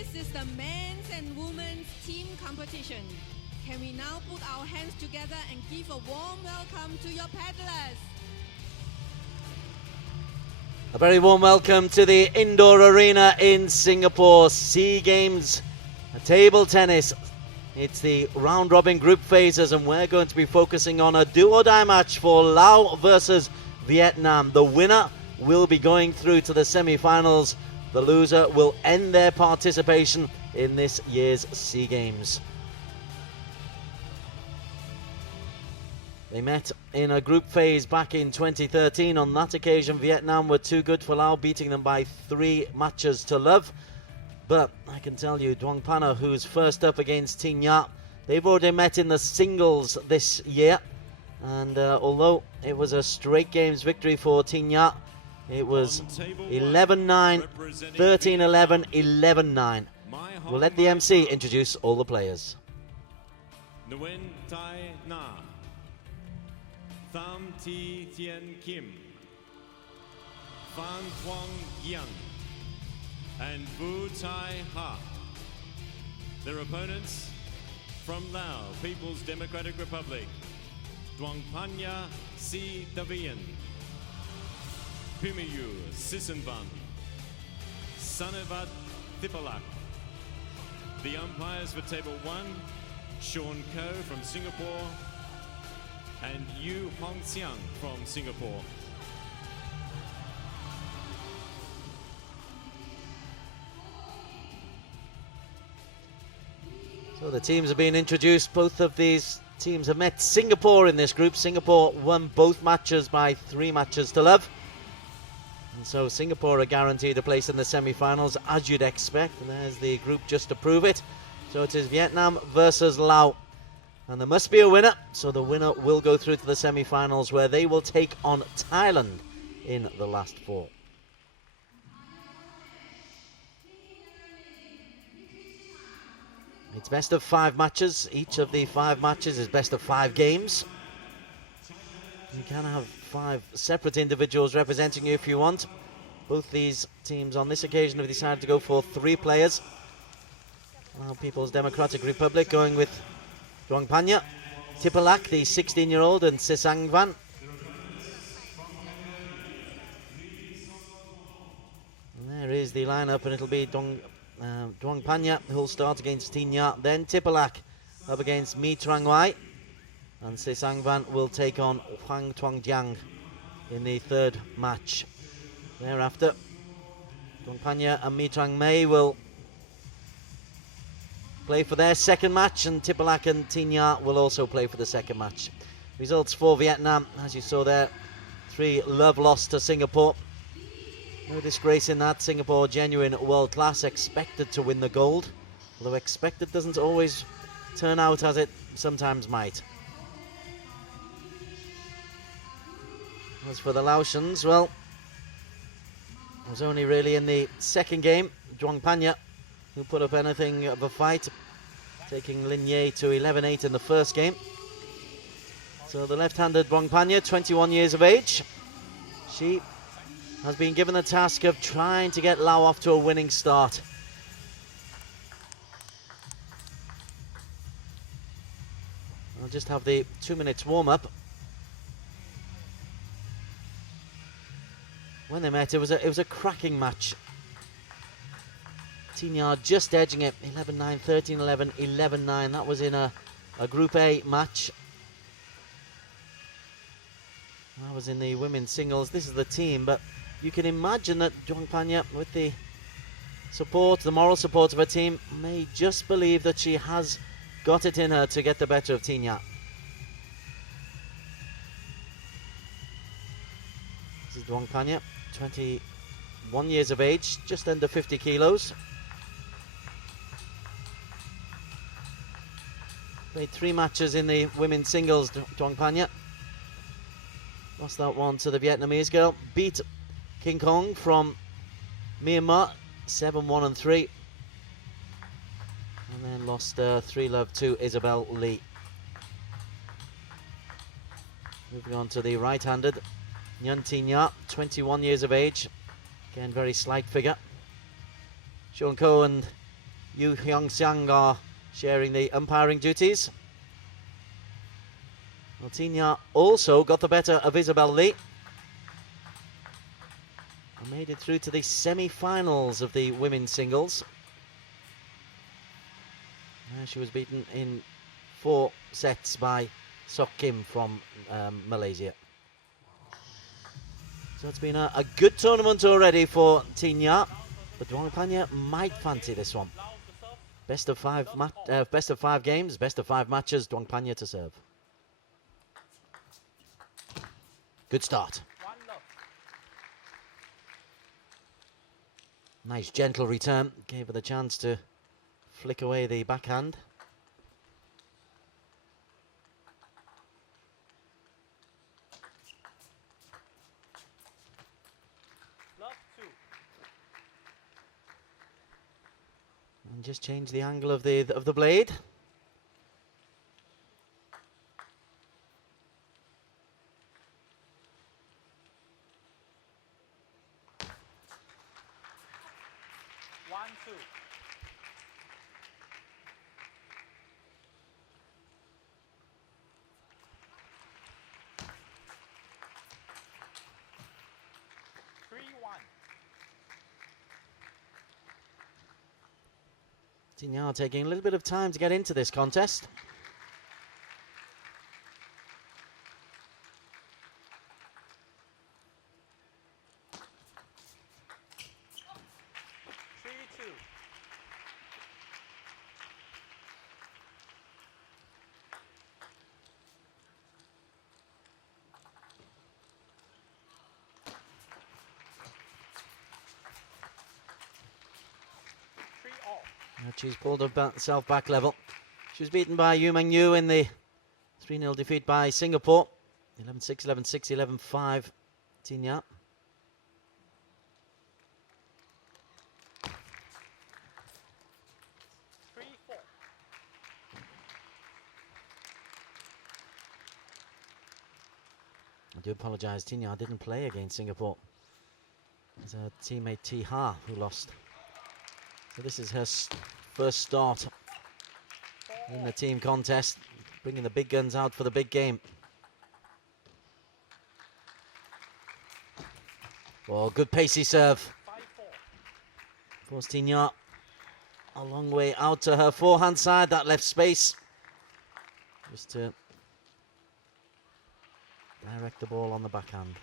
This is the men's and women's team competition. Can we now put our hands together and give a warm welcome to your paddlers? A very warm welcome to the indoor arena in Singapore. SEA Games table tennis. It's the round robin group phases, and we're going to be focusing on a do or die match for Laos versus Vietnam. The winner will be going through to the semi-finals. The loser will end their participation in this year's SEA Games. They met in a group phase back in 2013. On that occasion, Vietnam were too good for Laos, beating them by 3 matches to love. But I can tell you, Duong Pana, who's first up against Tin Yat, they've already met in the singles this year. And although it was a straight games victory for Tin Yat, it was 11-9, 13-11, 11-9. We'll let the MC introduce all the players. Nguyen Tai Na, Tham Thi Thien Kim, Phan Thuong Yang, and Vu Tai Ha. Their opponents from Laos, People's Democratic Republic, Duong Panya Si Davian, Pimiyu Sisanvan, Sanevat Thipalak. The umpires for Table 1, Sean Koh from Singapore and Yu Hong Xiang from Singapore. So the teams are being introduced. Both of these teams have met Singapore in this group. Singapore won both matches by 3 matches to love. And so Singapore are guaranteed a place in the semi-finals, as you'd expect. And there's the group just to prove it. So it is Vietnam versus Laos. And there must be a winner. So the winner will go through to the semi-finals, where they will take on Thailand in the last 4. It's best of 5 matches. Each of the 5 matches is best of 5 games. You can have 5 separate individuals representing you if you want. Both these teams on this occasion have decided to go for 3 players. Now People's Democratic Republic going with Duong Panya, Thipalak, the 16-year-old, and Sisang Van. And there is the lineup, and it'll be Duong Panya who'll start against Tin Yat, then Thipalak up against Mi Trang Wai, and Sisang Van will take on Hoang Tuong Giang in the 3rd match. Thereafter, Duong Panya and Mi Trang Mei will play for their 2nd match, and Thipalak and Tin Yat will also play for the 2nd match. Results for Vietnam, as you saw there, 3 love loss to Singapore. No disgrace in that. Singapore, genuine world class, expected to win the gold, although expected doesn't always turn out as it sometimes might. As for the Laotians, well, it was only really in the 2nd game, Duong Panya, who put up anything of a fight, taking Lin Ye to 11-8 in the 1st game. So the left-handed Duong Panya, 21 years of age, she has been given the task of trying to get Laos off to a winning start. I'll just have the 2 minutes warm-up. When they met, it was a cracking match. Tin Yat just edging it, 11-9, 13-11, 11-9. That was in a Group A match. That was in the women's singles. This is the team, but you can imagine that Duong Panya, with the support, the moral support of her team, may just believe that she has got it in her to get the better of Tin Yat. This is Duong Panya, 21 years of age, just under 50 kilos. Played 3 matches in the women's singles, Duong Panya. Lost that one to the Vietnamese girl. Beat King Kong from Myanmar, 7-1 and 3. And then lost 3-love to Isabel Lee. Moving on to the right-handed, Nguyen Tin Yat, 21 years of age. Again, very slight figure. Sean Koh and Yu Hyung-sang are sharing the umpiring duties. Well, Tina also got the better of Isabel Lee and made it through to the semi-finals of the women's singles. She was beaten in 4 sets by Sok Kim from Malaysia. So it's been a good tournament already for Tina, but Duong Panya might fancy this one. Best of 5 games, best of 5 matches, Duong Panya to serve. Good start. Nice gentle return, gave her the chance to flick away the backhand. And just change the angle of the blade. Tina taking a little bit of time to get into this contest. She's pulled herself back level. She was beaten by Yu Meng Yu in the 3-0 defeat by Singapore. 11-6, 11-6, 11-5. Tina. I do apologise, Tina didn't play against Singapore. It's her teammate T Ha who lost. So this is her first start in the team contest, bringing the big guns out for the big game. Oh, good pacey serve. Force Tina a long way out to her forehand side, that left space. Just to direct the ball on the backhand.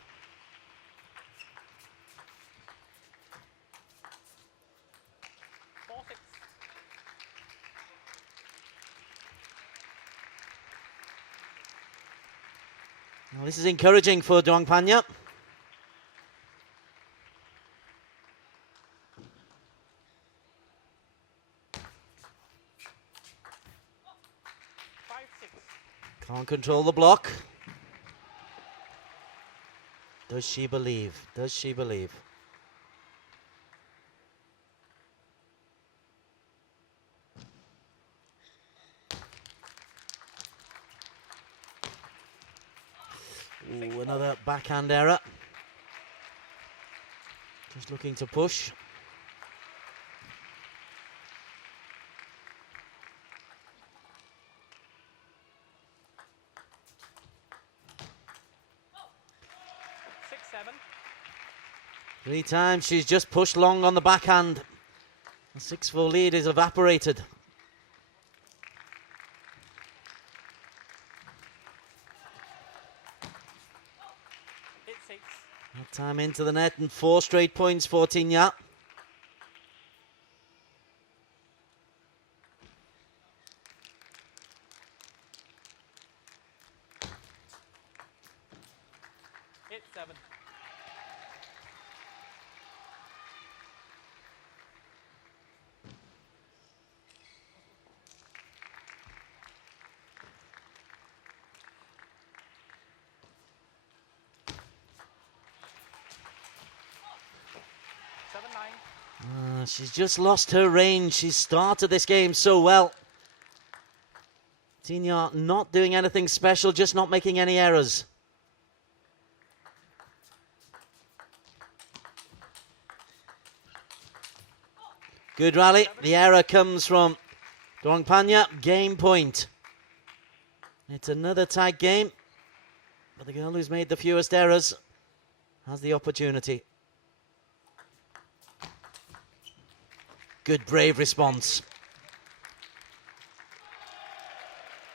Well, this is encouraging for Duong Panya. Can't control the block. Does she believe? Does she believe? Ooh, another backhand error. Just looking to push. Three times she's just pushed long on the backhand. The 6-4 lead is evaporated. That time into the net and 4 straight points for Tina. She's just lost her range. She started this game so well. Tina not doing anything special, just not making any errors. Good rally. The error comes from Dongpanya. Game point. It's another tight game, but the girl who's made the fewest errors has the opportunity. Good, brave response.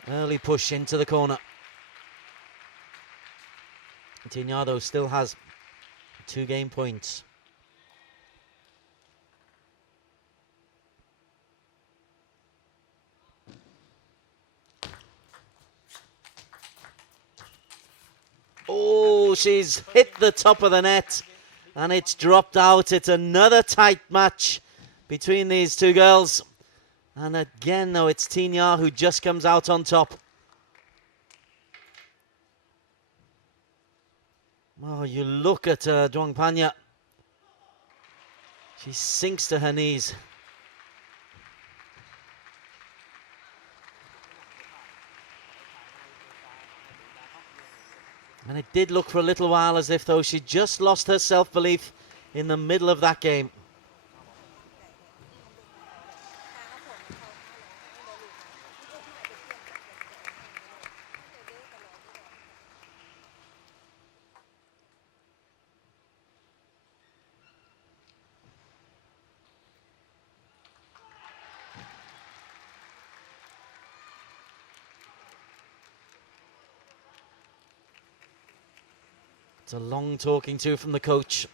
Early push into the corner. Tignado still has 2 game points. Oh, she's hit the top of the net and it's dropped out. It's another tight match between these two girls. And again, though, it's Tignard who just comes out on top. Oh, you look at Dongpanya. She sinks to her knees. And it did look for a little while as if though she just lost her self-belief in the middle of that game. It's a long talking to from the coach.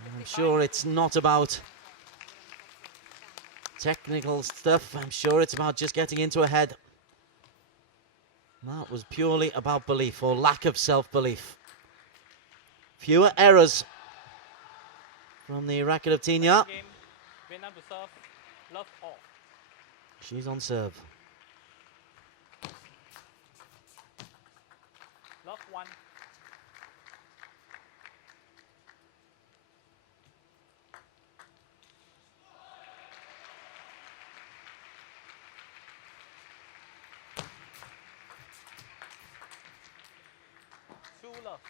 I'm sure it's not about technical stuff. I'm sure it's about just getting into a head. That was purely about belief or lack of self-belief. Fewer errors from the racket of Tignard. She's on serve. Love 1. Two love.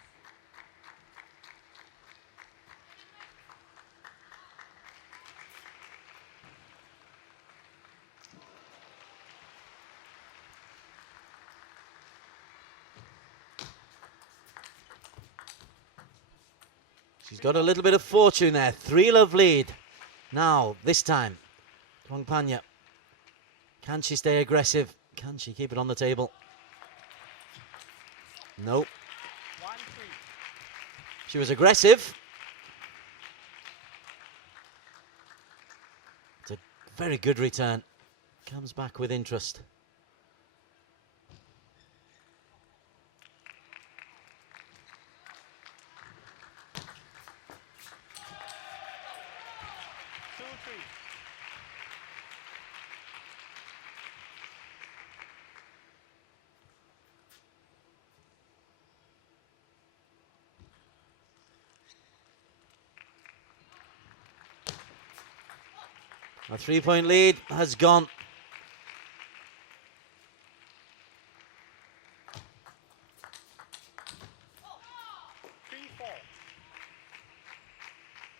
She's got a little bit of fortune there. 3-love lead. Now, this time, Dongpanya. Can she stay aggressive? Can she keep it on the table? Nope. 1-3. She was aggressive. It's a very good return. Comes back with interest. A 3-point lead has gone.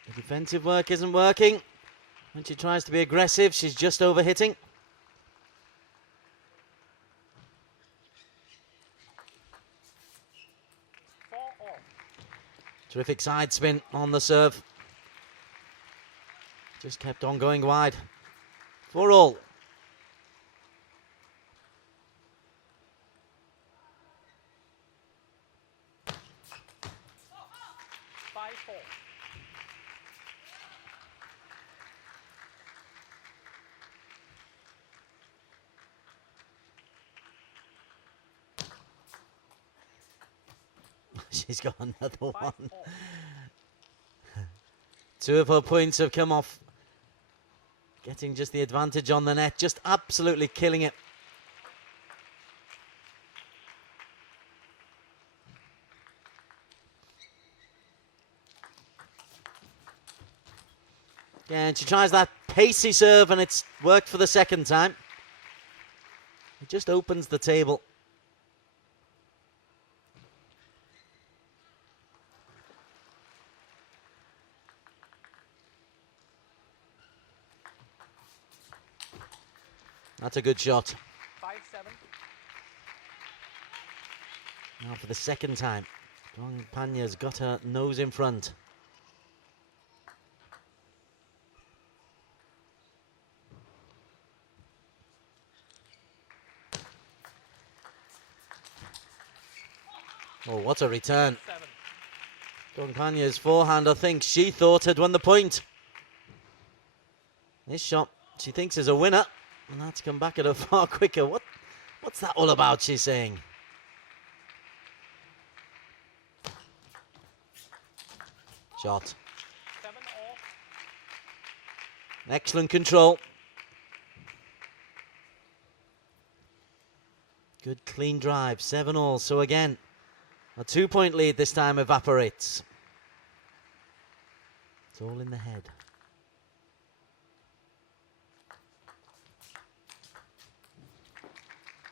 The defensive work isn't working. When she tries to be aggressive, she's just overhitting. Terrific side spin on the serve. Just kept on going wide. 4-all. She's got another one. 2 of her points have come off. Getting just the advantage on the net, just absolutely killing it. Yeah, and she tries that pacey serve and it's worked for the second time. It just opens the table. That's a good shot. 5-7. Now for the second time, Duong Panya's got her nose in front. Oh, what a return. 7. Duong Panya's forehand, I think she thought had won the point. This shot, she thinks is a winner, and that's come back at her far quicker. What's that all about, she's saying? Shot. 7-all. Excellent control. Good clean drive, 7-all. So again, a 2-point lead this time evaporates. It's all in the head.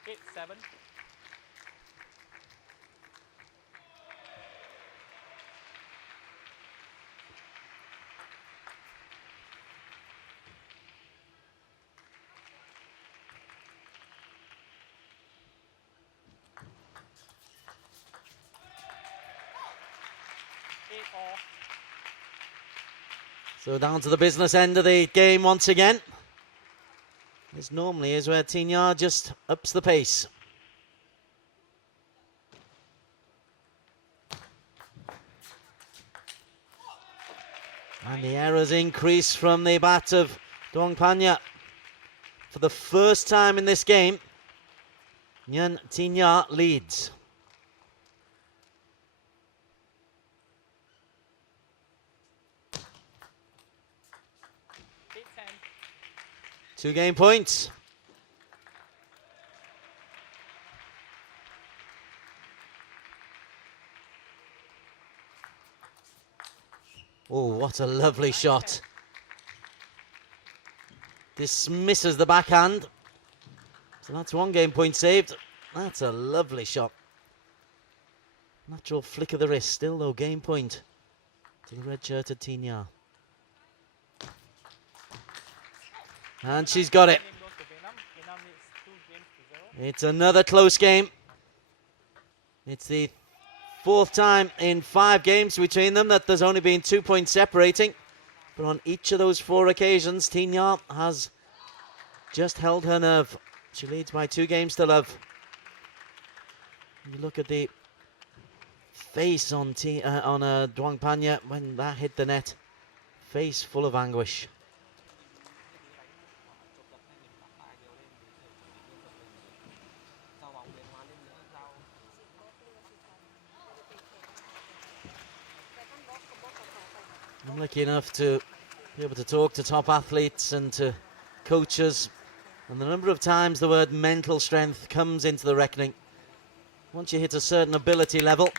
8-7. All. So down to the business end of the game once again. This normally is where Tignard just ups the pace. And the errors increase from the bat of Duong Panya. For the first time in this game, Nguyen Tignard leads. Two game points. Oh, what a lovely shot. Dismisses the backhand. So that's one game point saved. That's a lovely shot. Natural flick of the wrist. Still though, game point to the red-shirted Tignard. And she's got it. It's another close game. It's the fourth time in 5 games between them that there's only been 2 points separating. But on each of those 4 occasions, Tignard has just held her nerve. She leads by 2 games to love. You look at the face on Duong Panya when that hit the net. Face full of anguish. I'm lucky enough to be able to talk to top athletes and to coaches, and the number of times the word mental strength comes into the reckoning. Once you hit a certain ability level,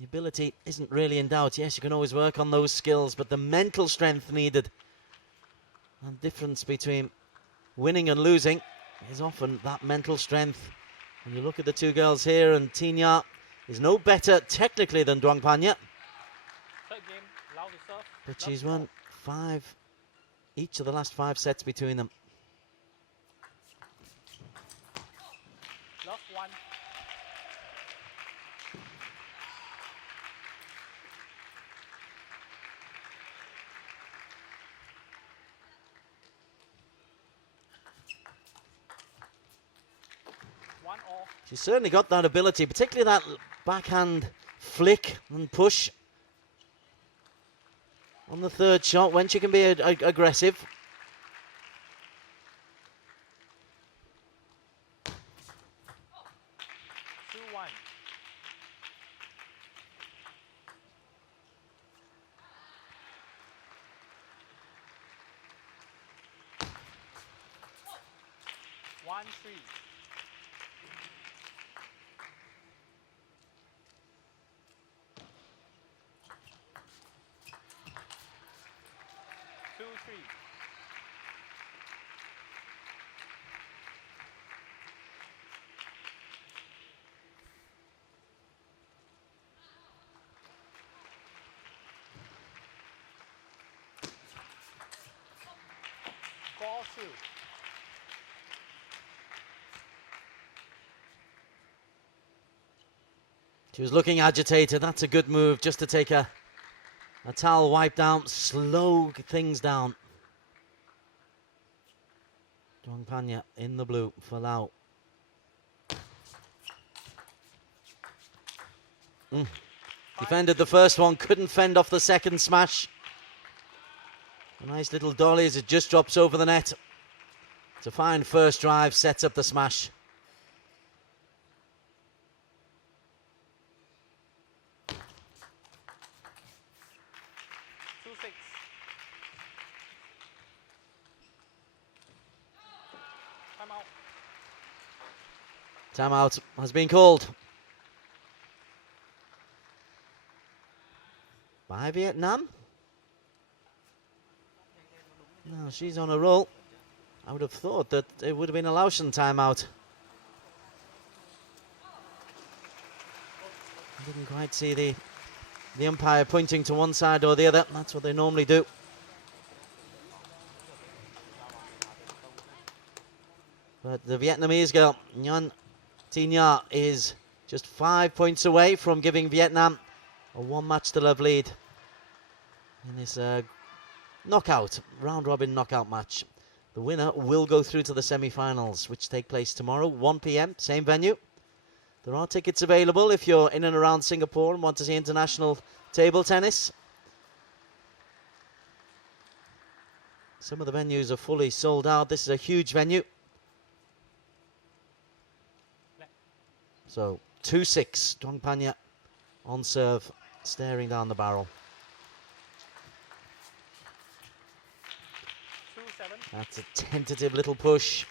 the ability isn't really in doubt. Yes, you can always work on those skills, but the mental strength needed, and the difference between winning and losing is often that mental strength. When you look at the 2 girls here, and Tignard is no better technically than Duong Panya, but she's won 5, each of the last 5 sets between them. Love 1. She's certainly got that ability, particularly that backhand flick and push on the 3rd shot when she can be aggressive. 2-1. One, 3. 2-3. Ball 2. She was looking agitated. That's a good move, just to take a towel wipe down, slow things down. Duong Panya in the blue for Lao. Defended the first one, couldn't fend off the second smash. A nice little dolly as it just drops over the net. It's a fine first drive, sets up the smash. Timeout has been called by Vietnam. No, she's on a roll. I would have thought that it would have been a Laotian timeout. I didn't quite see the umpire pointing to one side or the other. That's what they normally do. But the Vietnamese girl, Nguyen Thi Nha, is just 5 points away from giving Vietnam a one-match-to-love lead in this knockout, round-robin knockout match. The winner will go through to the semi-finals, which take place tomorrow, 1 p.m, same venue. There are tickets available if you're in and around Singapore and want to see international table tennis. Some of the venues are fully sold out. This is a huge venue. So 2-6, Duong Panya on serve, staring down the barrel. 2-7. That's a tentative little push.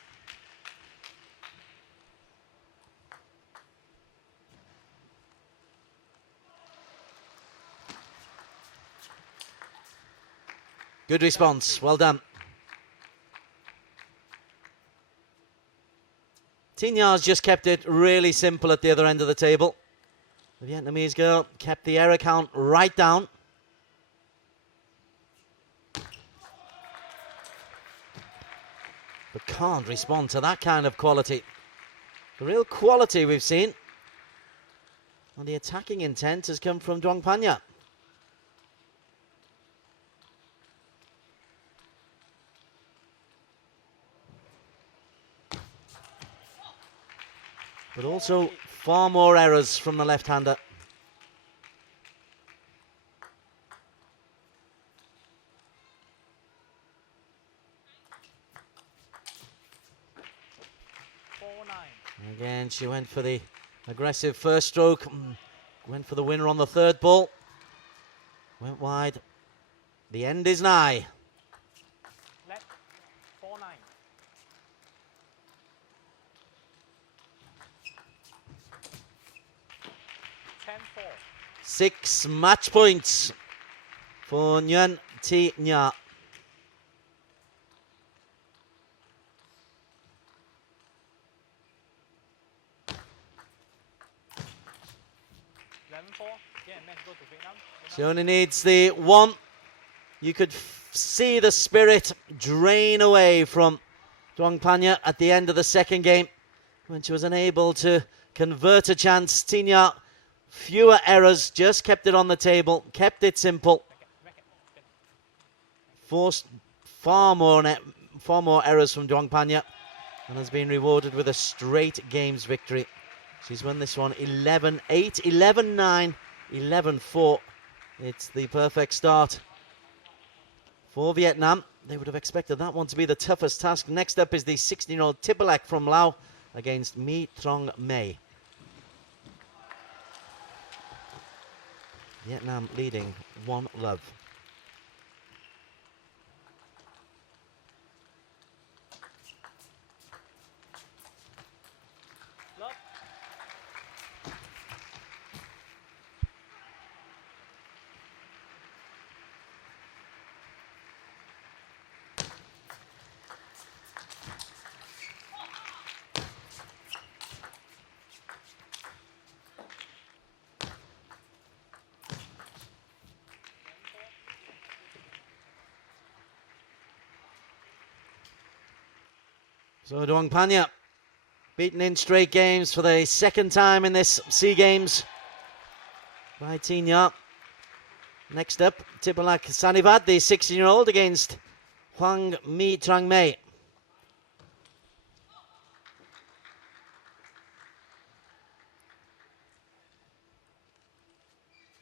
Good response, well done. Thi Nha's just kept it really simple at the other end of the table. The Vietnamese girl kept the error count right down. But can't respond to that kind of quality. The real quality we've seen. And the attacking intent has come from Duong Panya. But also far more errors from the left-hander. Again, she went for the aggressive first stroke. Went for the winner on the third ball. Went wide. The end is nigh. Left, 4-9. 10-4. 6 match points for Nguyen Thi Nha. She only needs the one. You could see the spirit drain away from Duong Panya at the end of the second game when she was unable to convert a chance. Thi Nha, fewer errors, just kept it on the table, kept it simple. Forced far more errors from Duong Panya and has been rewarded with a straight games victory. She's won this one 11-8, 11-9, 11-4. It's the perfect start for Vietnam. They would have expected that one to be the toughest task. Next up is the 16-year-old Tipalek from Laos against Mi Trong Mei. Vietnam leading 1-love. So Duong Panya beaten in straight games for the second time in this SEA Games. by Tina. Next up, Tipalak Sanivat, the 16-year-old, against Huang Mi Trang Mei.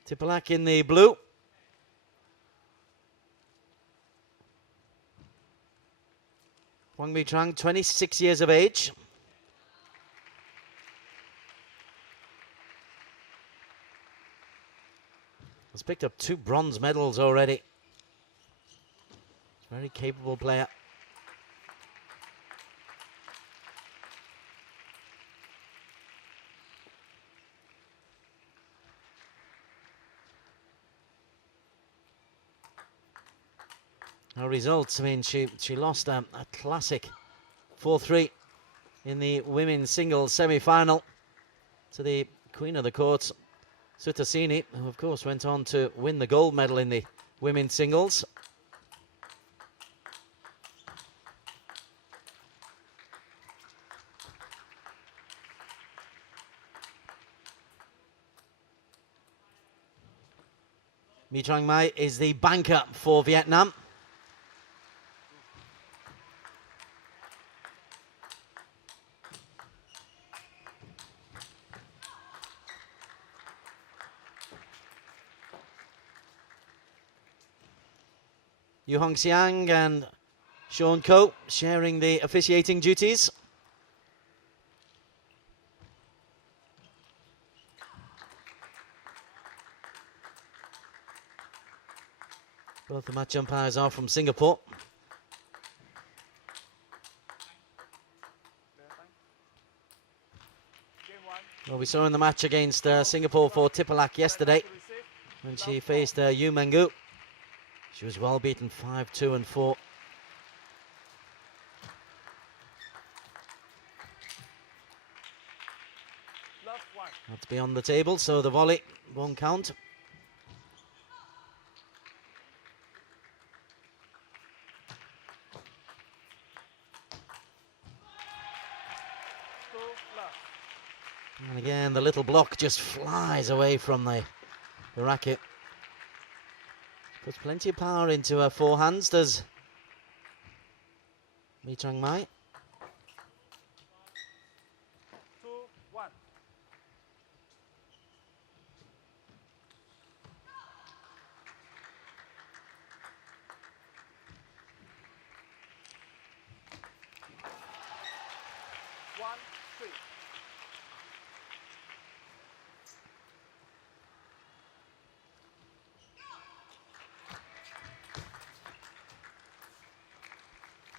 Tipalak in the blue. Huang Mi Trang, 26 years of age. Has picked up 2 bronze medals already. Very capable player. Her results, I mean, she lost a classic 4-3 in the women's singles semi-final to the queen of the courts, Sutasini, who of course went on to win the gold medal in the women's singles. Mi Trang Mai is the banker for Vietnam. Yu Hong Xiang and Sean Koh sharing the officiating duties. Both the match umpires are from Singapore. Well, we saw in the match against Singapore for Tipalak yesterday when she faced Yu Mengu. She was well beaten 5-2 and 4. That's beyond the table, so the volley won't count. And again, the little block just flies away from the racket. Puts plenty of power into her forehands, does Mi Trang Mai. 2-1.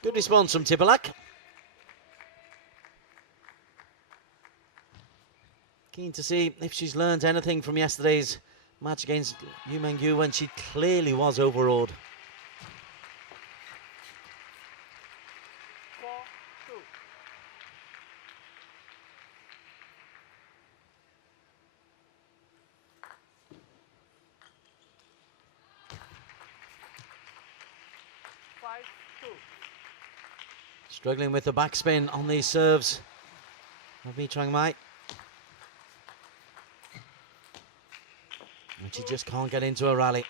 Good response from Tipalak. Keen to see if she's learned anything from yesterday's match against Yu Mengyu when she clearly was overawed. 4-2. Struggling with the backspin on these serves of Mi Trang Mai. And she just can't get into a rally.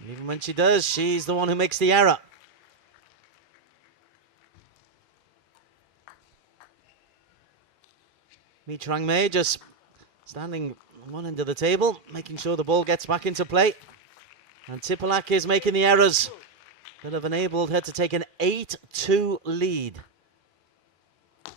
And even when she does, she's the one who makes the error. Mi Trang Mai just standing on one end of the table, making sure the ball gets back into play. And Tipalak is making the errors that have enabled her to take an 8-2 lead. 9-2.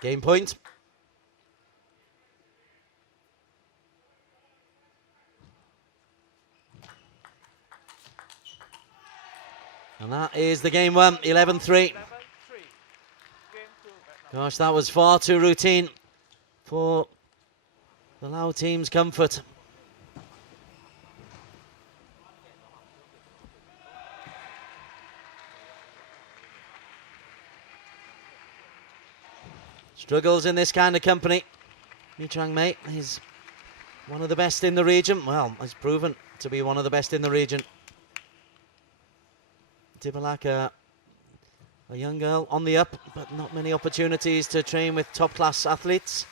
Game point. And that is the game won, 11-3. 11-3. Game 2, Vietnam. Gosh, that was far too routine for the Laos team's comfort. Struggles in this kind of company. Mi Trang Mei is one of the best in the region. Well, has proven to be one of the best in the region. Tibalak, a young girl on the up, but not many opportunities to train with top-class athletes.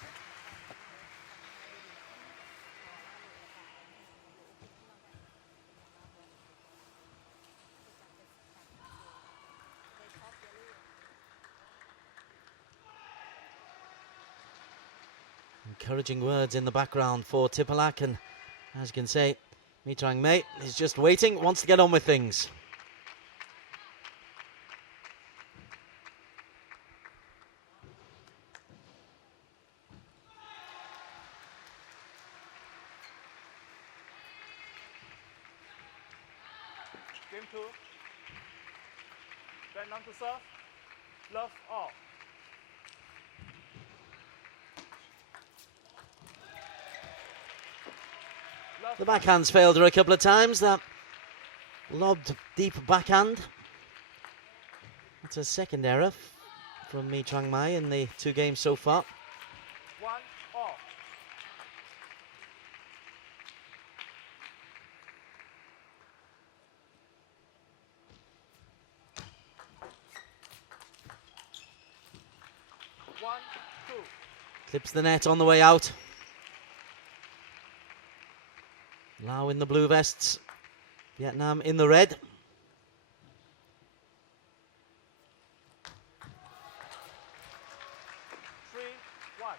Encouraging words in the background for Tibalak, and as you can say, Mi Trang Mei is just waiting, wants to get on with things. Game 2. Vietnam to serve. Love all. Love The backhand's failed her a couple of times. That lobbed deep backhand. That's a second error from Mi Trang Mei in the 2 games so far. 1 all. One, two. Clips the net on the way out. Lao in the blue vests, Vietnam in the red. Three, one.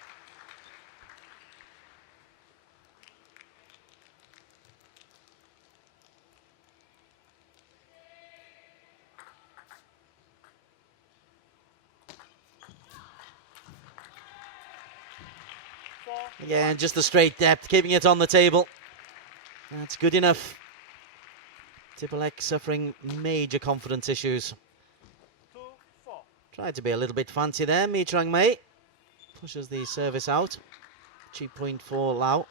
Four, Again, just the straight depth, keeping it on the table. That's good enough. Tibalak suffering major confidence issues. 2, 4. Tried to be a little bit fancy there. Mi Trang Mei pushes the service out. Cheap point for Lao.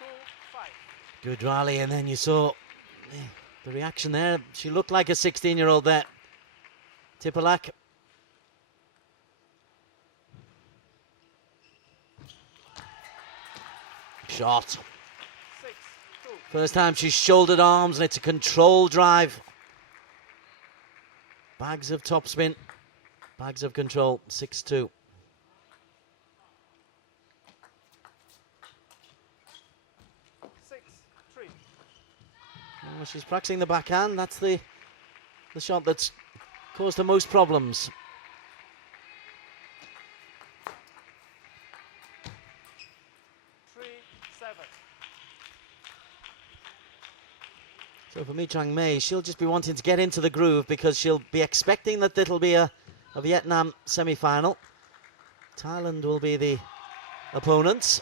Two, 5. Good rally, and then you saw the reaction there. She looked like a 16-year-old there. Tibalak. Shot. 6, 2. First time she's shouldered arms, and it's a control drive. Bags of topspin. Bags of control. 6-2. 6, 3. Well, she's practicing the backhand. That's the shot that's caused her most problems. Three, 7. So for Mi Trang Mei, she'll just be wanting to get into the groove because she'll be expecting that it'll be a Vietnam semi-final. Thailand will be the opponents.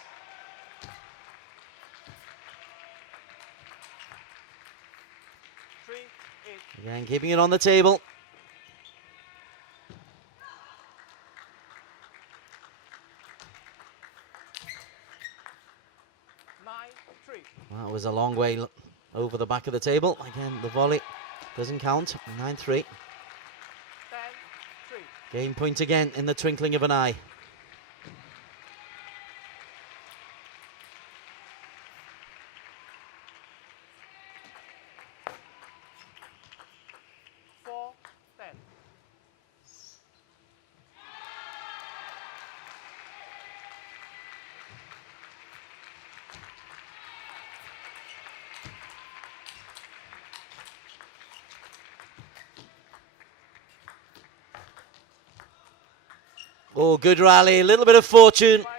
Three, 8. Again, keeping it on the table. Nine, 3. That was a long way over the back of the table. Again, the volley doesn't count. 9-3. 10, 3. Game point again in the twinkling of an eye. Four, 10. Oh, good rally. A little bit of fortune. 5,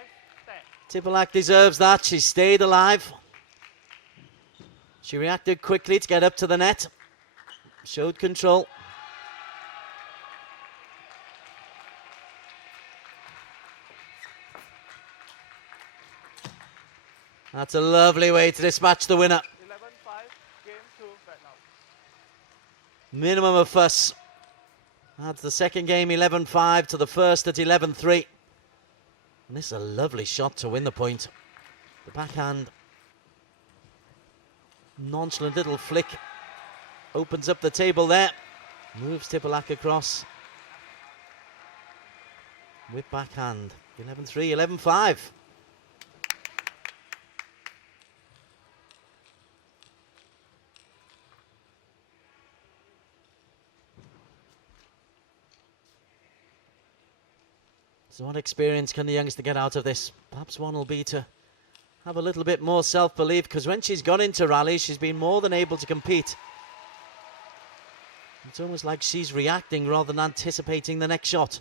10. Tibalak deserves that. She stayed alive. She reacted quickly to get up to the net. Showed control. That's a lovely way to dispatch the winner. 11-5, game to Vietnam. Minimum of fuss. That's the second game 11-5 to the first at 11-3. And this is a lovely shot to win the point. The backhand. Nonchalant little flick. Opens up the table there. Moves Tipalak across. With backhand. 11-3, 11-5. So what experience can the youngster get out of this? Perhaps one will be to have a little bit more self-belief, because when she's gone into rallies, she's been more than able to compete. It's almost like she's reacting rather than anticipating the next shot.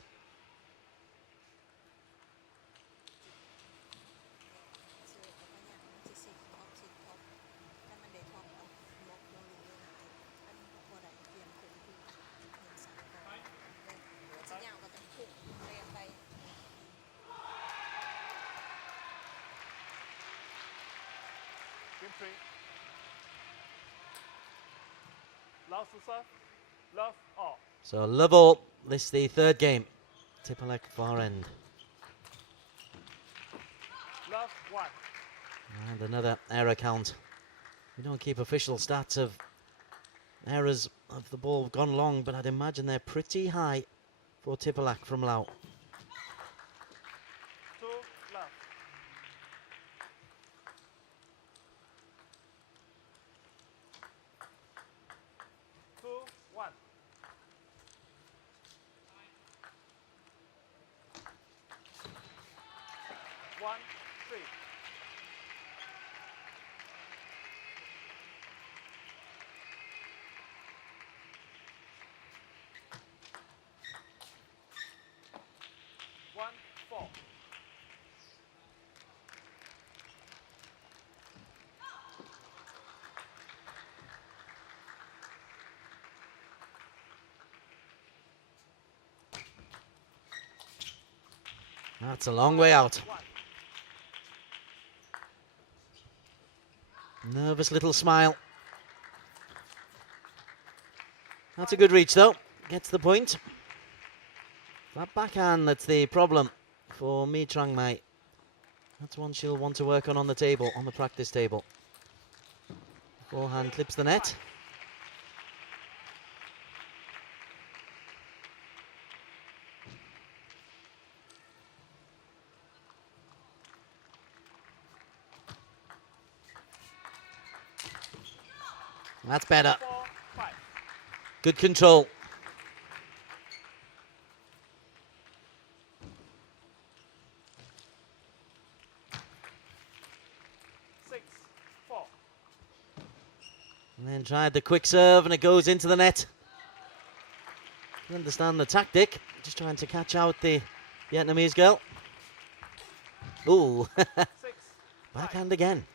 Game 3. Laos to serve. Love all. So love all. This is the third game. Tipalak far end. Love 1. And another error count. We don't keep official stats of errors of the ball gone long, but I'd imagine they're pretty high for Tipalak from Laos. 2 love. Two, 1. 1, 3. 1, 4. That's a long way out. 1. Nervous little smile. That's a good reach though. Gets the point. That backhand that's the problem for Mi Trang Mai. That's one she'll want to work on the table, on the practice table. Forehand clips the net. That's better. 4, 5. Good control. 6, 4. And then tried the quick serve and it goes into the net. I understand the tactic. Just trying to catch out the Vietnamese girl. Ooh. 6, 5. Backhand again.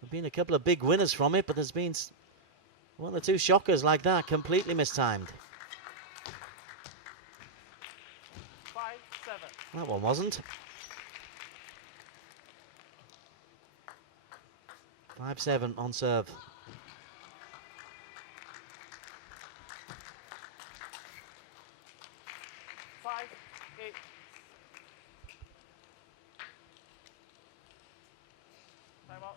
There've been a couple of big winners from it, but there's been one or two shockers like that, completely mistimed. 5, 7. That one wasn't. 5-7 on serve. 5, 8. Time out.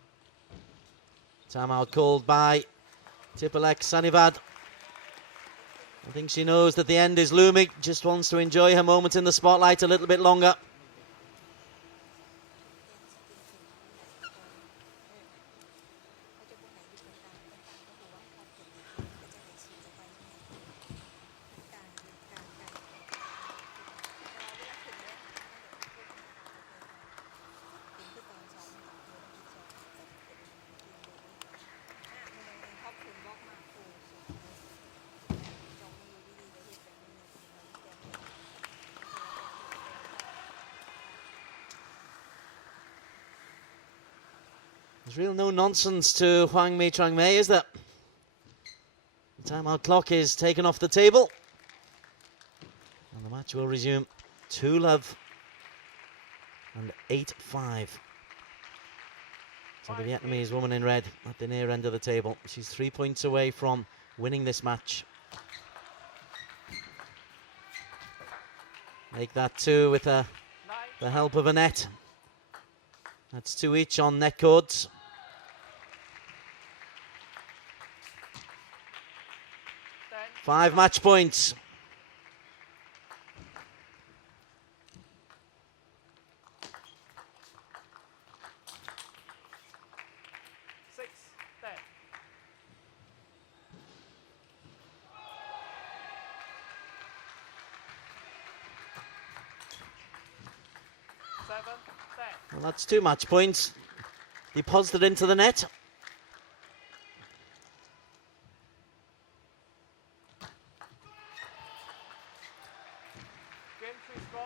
Timeout called by Tipalak Sanivad. I think she knows that the end is looming, just wants to enjoy her moment in the spotlight a little bit longer. There's real no nonsense to Hwang Mi Trang Mei, is there? The timeout clock is taken off the table. And the match will resume 2-love. And 8-5. So the Vietnamese woman in red at the near end of the table. She's 3 points away from winning this match. Make that 2 with the help of a net. That's 2 each on net cords. 5 match points. 10. 7, 10. Well, that's 2 match points. Deposited into the net. Game 3 score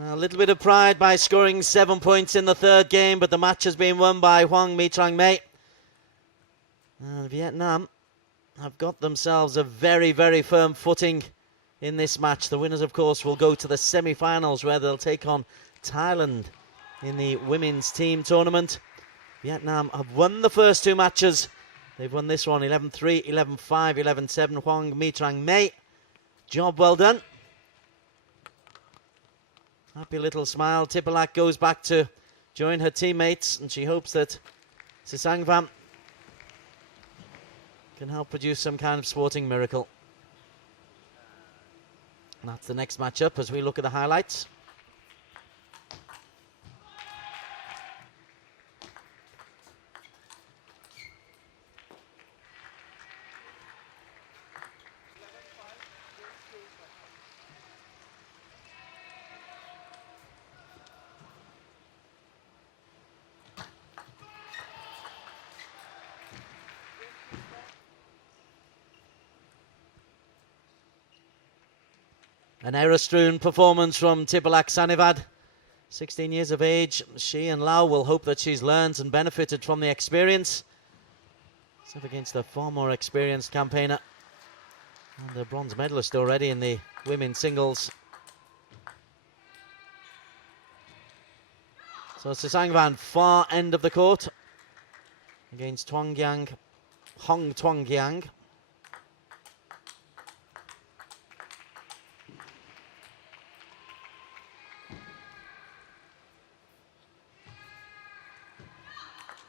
11-7. A little bit of pride by scoring 7 points in the third game, but the match has been won by Hoang My Trang Mei. And Vietnam have got themselves a very, very firm footing in this match. The winners, of course, will go to the semi-finals where they'll take on Thailand in the women's team tournament. Vietnam have won the first 2 matches. They've won this one 11-3, 11-5, 11-7. Hoang My Trang Mei. Job well done. Happy little smile. Tipalak goes back to join her teammates, and she hopes that Sisangvam can help produce some kind of sporting miracle. And that's the next matchup as we look at the highlights. An error-strewn performance from Tipalak Sanivad. 16 years of age, she and Lau will hope that she's learned and benefited from the experience. It's up against a far more experienced campaigner and a bronze medalist already in the women's singles. So Sisangvan, far end of the court against Hong Tuong Giang.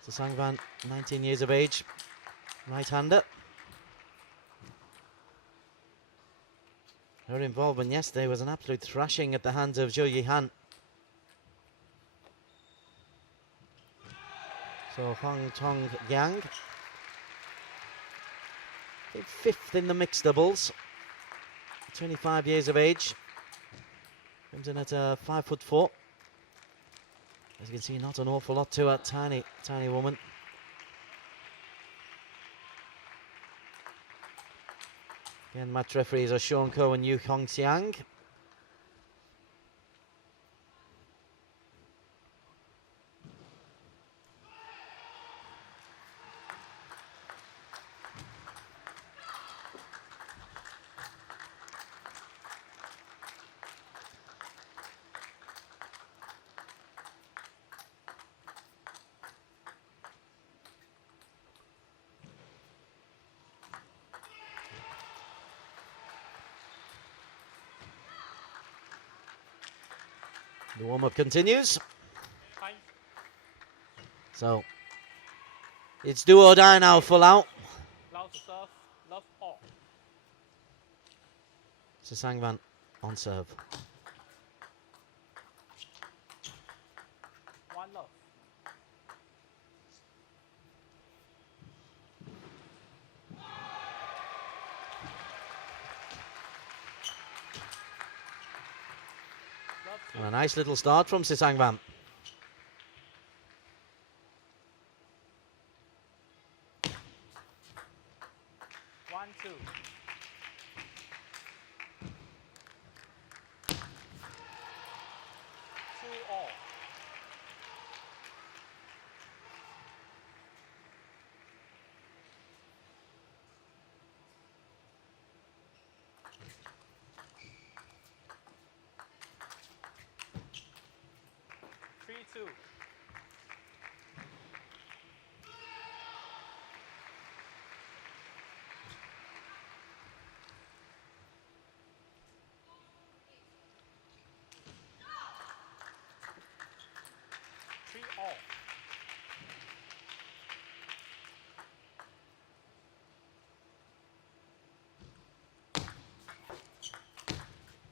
Sangvan, 19 years of age, right-hander. Her involvement yesterday was an absolute thrashing at the hands of Zhou Yihan. So Hong Tuong Giang, 5th in the mixed doubles, 25 years of age, comes in at 5'4". As you can see, not an awful lot to a tiny woman. Again, match referees are Sean Koh and Yu Hong Xiang. The warm-up continues. Time. So it's do or die now for Lau. Lao to serve. Love all. Sisangvan on serve. 1 love. Love 2. And a nice little start from Sisangvan. 1, 2. 2 all.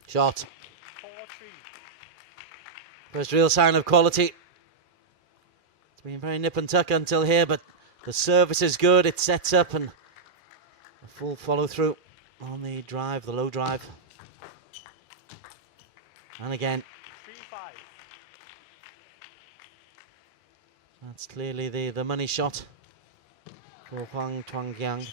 Shot. 4-3. First real sign of quality. It's been very nip and tuck until here, but the service is good. It sets up and a full follow through on the drive, the low drive. And again, 3-5. that's clearly the money shot for Huang Tuangyang.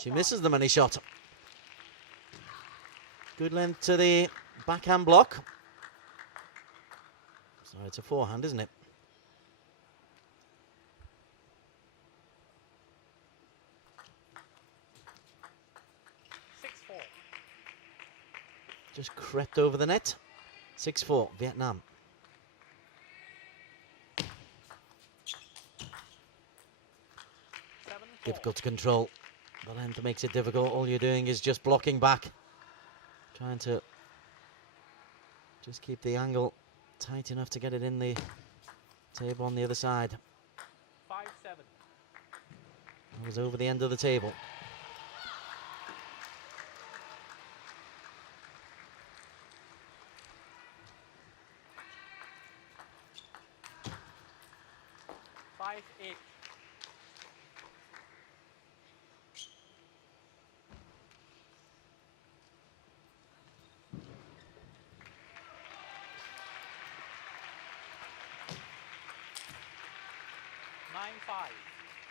She misses the money shot. Good length to the backhand block. So it's a forehand, isn't it? Just crept over the net. 6-4, Vietnam. Difficult to control. The length makes it difficult. All you're doing is just blocking back. Trying to just keep the angle tight enough to get it in the table on the other side. 5-7. That was over the end of the table.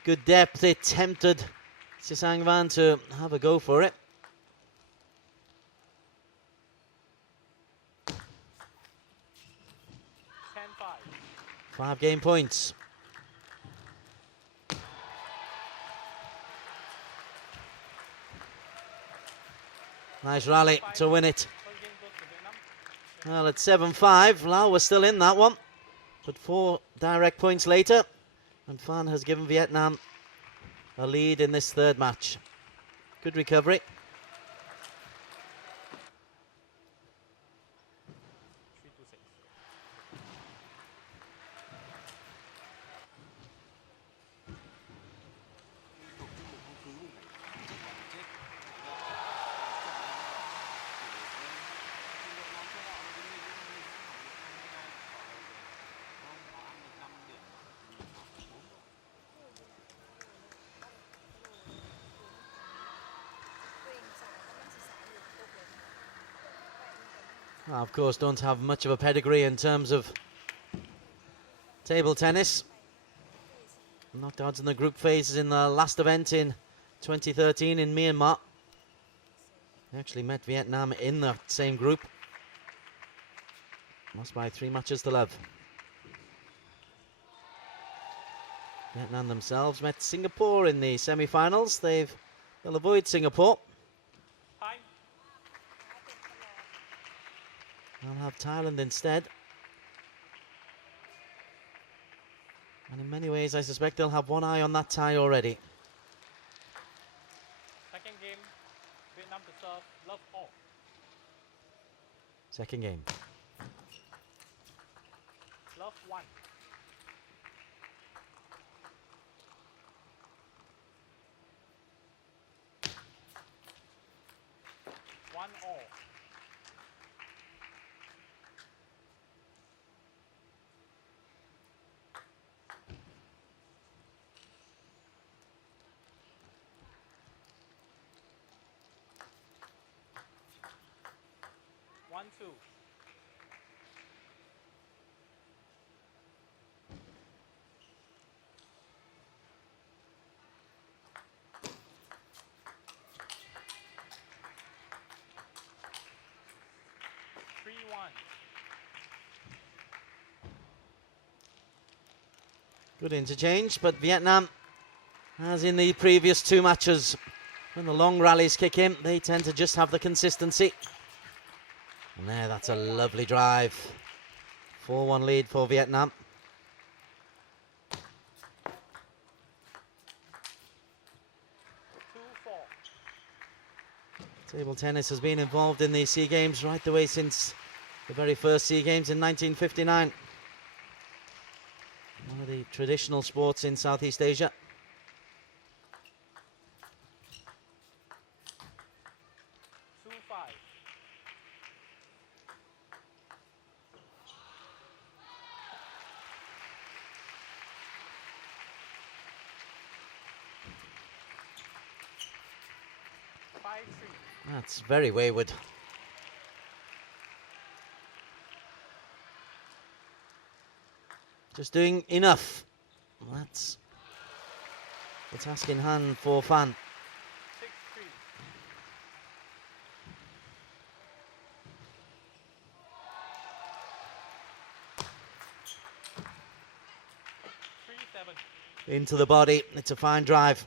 Good depth. It tempted Sisang Van to have a go for it. 5 game points. Nice rally to win it. Well, at 7-5, Laos was still in that one, but 4 direct points later, and Phan has given Vietnam a lead in this third match. Good recovery. Of course, don't have much of a pedigree in terms of table tennis. Knocked out in the group phases in the last event in 2013 in Myanmar. They actually met Vietnam in that same group. Lost by 3 matches to love. Vietnam themselves met Singapore in the semi-finals. They'll avoid Singapore. They'll have Thailand instead. And in many ways, I suspect they'll have one eye on that tie already. Second game, Vietnam to serve, love all. Second game. Love 1. One all. One, two. Good interchange, but Vietnam, as in the previous 2 matches, when the long rallies kick in, they tend to just have the consistency. And there, that's a lovely drive. 4-1 lead for Vietnam. Table tennis has been involved in the SEA Games right the way since the very first SEA Games in 1959. traditional sports in Southeast Asia. Two, five. Five, three. That's very wayward. Just doing enough. That's the task in hand for Fan. 6-3. Into the body. It's a fine drive.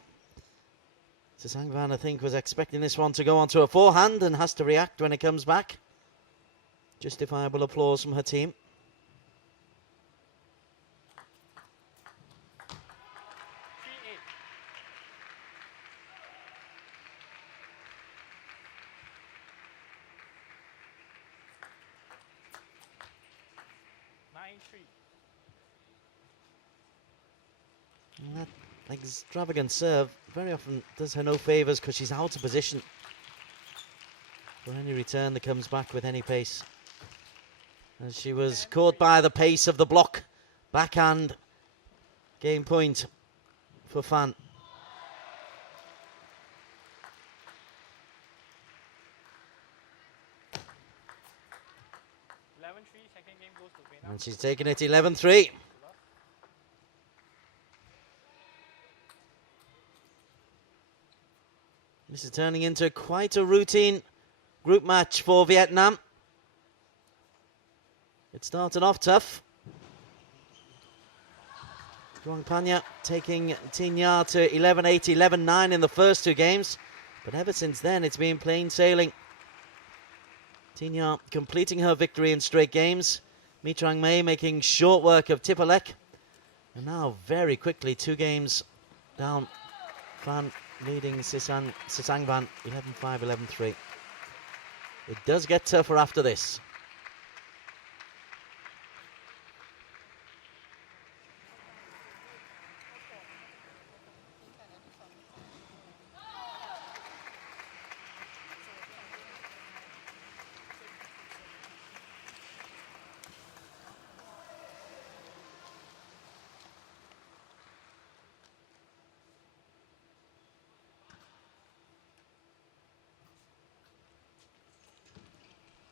Sangvan, I think, was expecting this one to go onto a forehand and has to react when it comes back. Justifiable applause from her team. 3-8. 9-3. That extravagant serve very often does her no favours because she's out of position for any return that comes back with any pace. And she was caught by the pace of the block. Backhand. Game point for Fan. 11-3. Second game goes to Vietnam. And she's taken it 11-3. This is turning into quite a routine group match for Vietnam. It started off tough. Duong Panya taking Tin Ya to 11-8, 11-9 in the first two games. But ever since then, it's been plain sailing. Tin Ya completing her victory in straight games. Mi Trang Mei making short work of Tipalek. And now, very quickly, 2 games down. Fan leading Sisangvan 11-5, 11-3. It does get tougher after this.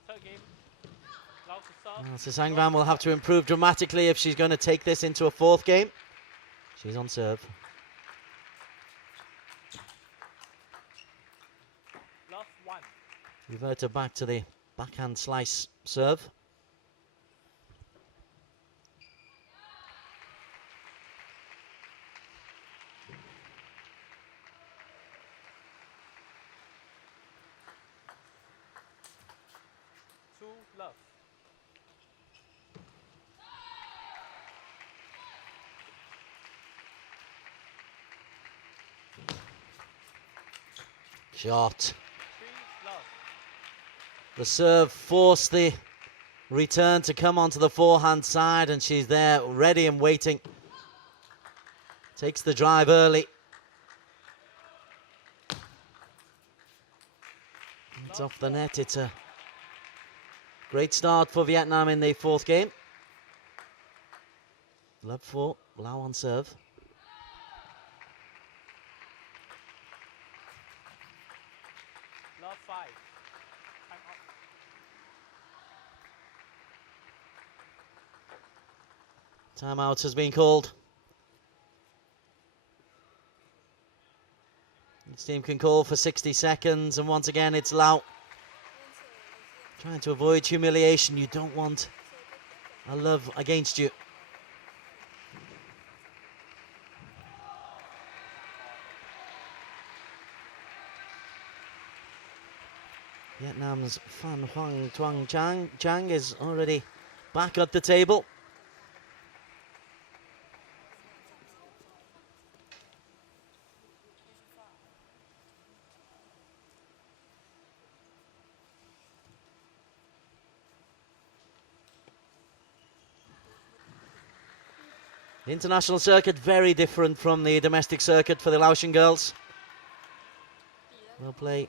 Third game. Laos to serve. Sisangvan will have to improve dramatically if she's going to take this into a fourth game. She's on serve. Love 1. Revert her back to the backhand slice serve. Two, love. Shot. 3, love. The serve forced the return to come onto the forehand side, and she's there ready and waiting. Takes the drive early. It's off the net. It's a great start for Vietnam in the fourth game. Love for Lao on serve. Love 5. Time out. Timeout has been called. This team can call for 60 seconds, and once again it's Lao. Trying to avoid humiliation. You don't want a love against you. Vietnam's Phan Hoang Tuong Chang is already back at the table. International circuit, very different from the domestic circuit for the Laotian girls. They'll play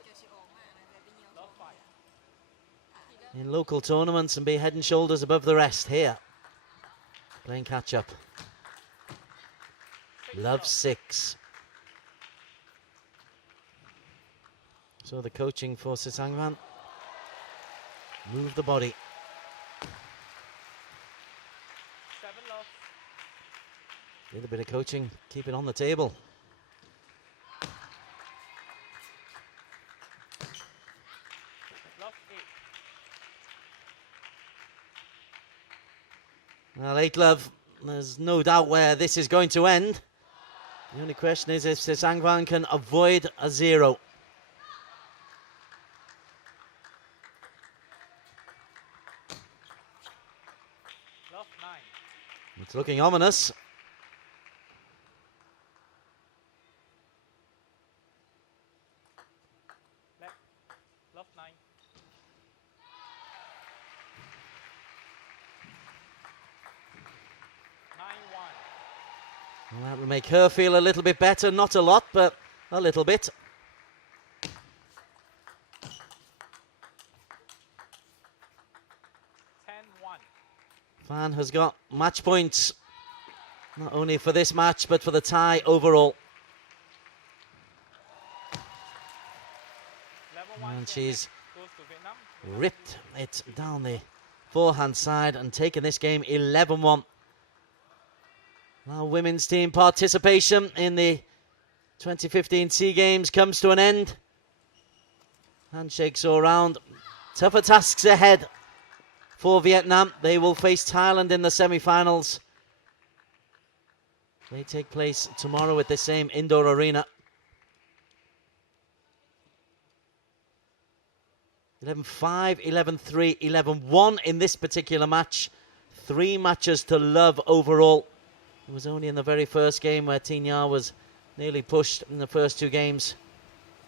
in local tournaments and be head and shoulders above the rest. Here, playing catch up. Love 6. So the coaching for Sisangvan. Move the body. 7 love. A little bit of coaching, keep it on the table. Love 8. Well, 8 love, there's no doubt where this is going to end. The only question is if Sisangvan can avoid a 0. Love 9. It's looking ominous. Left. Love 9. 9-1. Well, that will make her feel a little bit better. Not a lot, but a little bit. 10-1. Fan has got match points, not only for this match, but for the tie overall. 11-1. And she's Goes to Vietnam. ripped it down the forehand side and taken this game 11-1. Now women's team participation in the 2015 SEA Games comes to an end. Handshakes all round. Tougher tasks ahead for Vietnam. They will face Thailand in the semi-finals. They take place tomorrow at the same indoor arena. 11-5, 11-3, 11-1 in this particular match. 3 matches to love overall. It was only in the very first game where Tin Ya was nearly pushed in the first 2 games.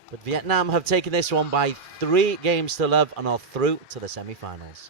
But Vietnam have taken this one by 3 games to love and are through to the semi-finals.